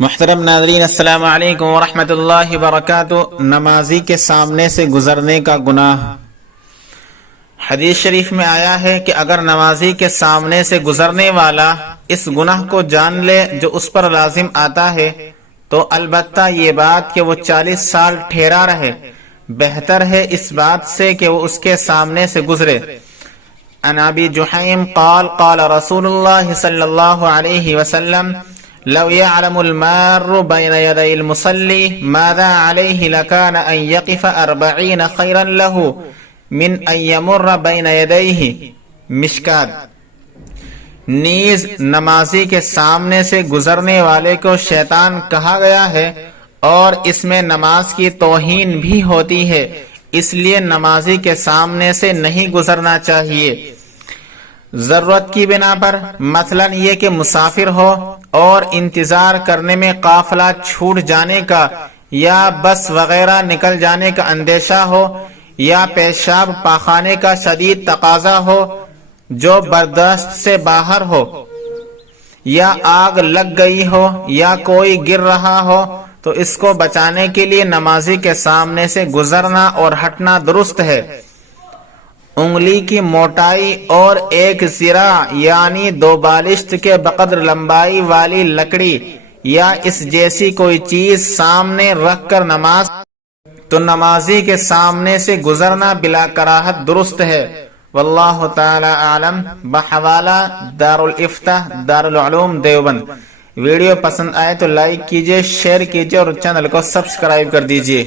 محترم ناظرین، السلام علیکم ورحمۃ اللہ وبرکاتہ۔ نمازی کے سامنے سے گزرنے کا گناہ۔ حدیث شریف میں آیا ہے کہ اگر نمازی کے سامنے سے گزرنے والا اس گناہ کو جان لے جو اس پر لازم آتا ہے تو البتہ یہ بات کہ وہ 40 سال ٹھہرا رہے بہتر ہے اس بات سے کہ وہ اس کے سامنے سے گزرے۔ عن ابی جحیم قال قال رسول اللہ صلی اللہ علیہ وسلم لو يعلم المار بين يدي المصلي ماذا عليه لكان أن يقف 40 خيرا له من أن يمر بين يديه۔ مشکات۔ نیز نمازی کے سامنے سے گزرنے والے کو شیطان کہا گیا ہے اور اس میں نماز کی توہین بھی ہوتی ہے، اس لیے نمازی کے سامنے سے نہیں گزرنا چاہیے۔ ضرورت کی بنا پر، مثلا یہ کہ مسافر ہو اور انتظار کرنے میں قافلہ چھوٹ جانے کا یا بس وغیرہ نکل جانے کا اندیشہ ہو، یا پیشاب پاخانے کا شدید تقاضا ہو جو برداشت سے باہر ہو، یا آگ لگ گئی ہو یا کوئی گر رہا ہو، تو اس کو بچانے کے لیے نمازی کے سامنے سے گزرنا اور ہٹنا درست ہے۔ انگلی کی موٹائی اور ایک ذراع یعنی 2 بالشت کے بقدر لمبائی والی لکڑی یا اس جیسی کوئی چیز سامنے رکھ کر نماز تو نمازی کے سامنے سے گزرنا بلا کراہت درست ہے۔ واللہ تعالی اعلم۔ بحوالہ دارالافتاء دارالعلوم دیوبند۔ ویڈیو پسند آئے تو لائک کیجئے، شیئر کیجئے اور چینل کو سبسکرائب کر دیجئے۔